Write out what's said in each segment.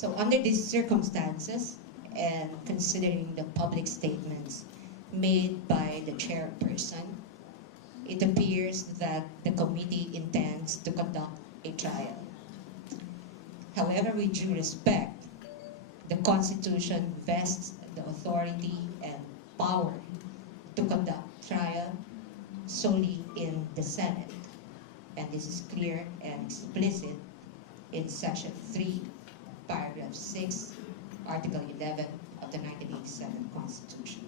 So under these circumstances, and considering the public statements made by the chairperson, it appears that the committee intends to conduct a trial. However, with due respect, the Constitution vests the authority and power to conduct trial solely in the Senate. And this is clear and explicit in Section 3, Paragraph 6, Article 11 of the 1987 Constitution,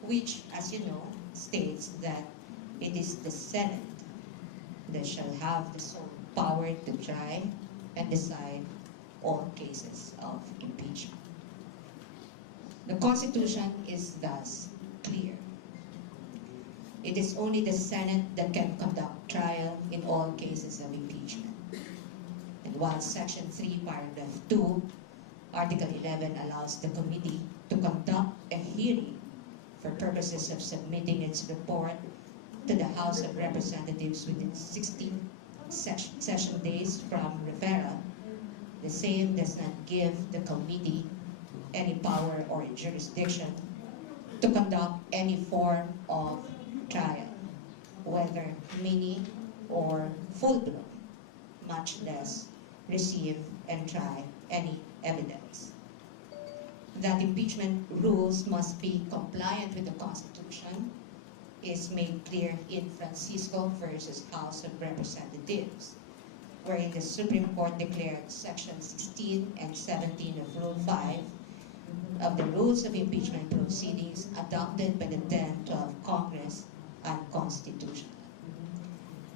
which, as you know, states that it is the Senate that shall have the sole power to try and decide all cases of impeachment. The Constitution is thus clear. It is only the Senate that can conduct trial in all cases of impeachment. And while Section 3, Paragraph 2, Article 11 allows the committee to conduct a hearing for purposes of submitting its report to the House of Representatives within 16 session days from referral, the same does not give the committee any power or jurisdiction to conduct any form of trial, whether mini or full-blown, much less receive and try any evidence. That impeachment rules must be compliant with the Constitution is made clear in Francisco versus House of Representatives, wherein the Supreme Court declared Section 16 and 17 of Rule 5 of the Rules of Impeachment Proceedings adopted by the 10-12 Congress unconstitutional.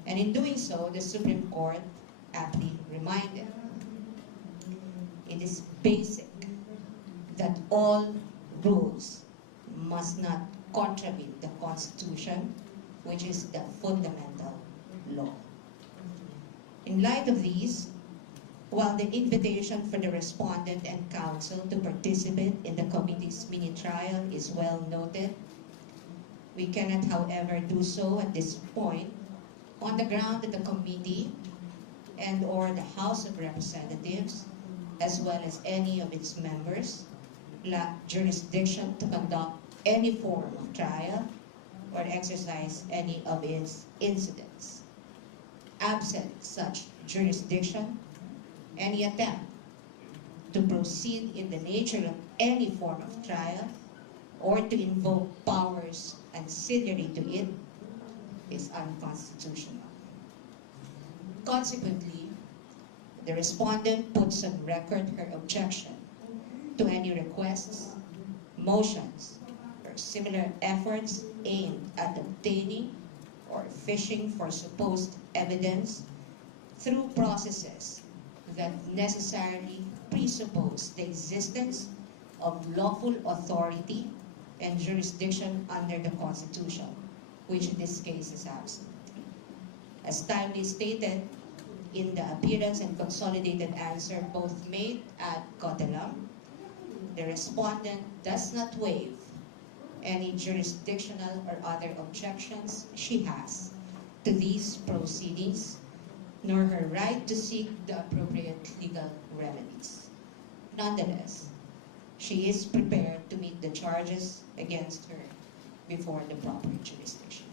And in doing so, the Supreme Court aptly reminded, it is basic that all rules must not contravene the Constitution, which is the fundamental law. In light of these, while the invitation for the respondent and counsel to participate in the committee's mini-trial is well noted, we cannot, however, do so at this point on the ground that the committee and or the House of Representatives, as well as any of its members, lack jurisdiction to conduct any form of trial or exercise any of its incidents. Absent such jurisdiction, any attempt to proceed in the nature of any form of trial or to invoke powers ancillary to it is unconstitutional. Consequently, the respondent puts on record her objection to any requests, motions, or similar efforts aimed at obtaining or fishing for supposed evidence through processes that necessarily presuppose the existence of lawful authority and jurisdiction under the Constitution, which in this case is absent. As timely stated in the appearance and consolidated answer both made ad cautelam, the respondent does not waive any jurisdictional or other objections she has to these proceedings, nor her right to seek the appropriate legal remedies. Nonetheless, she is prepared to meet the charges against her before the proper jurisdiction.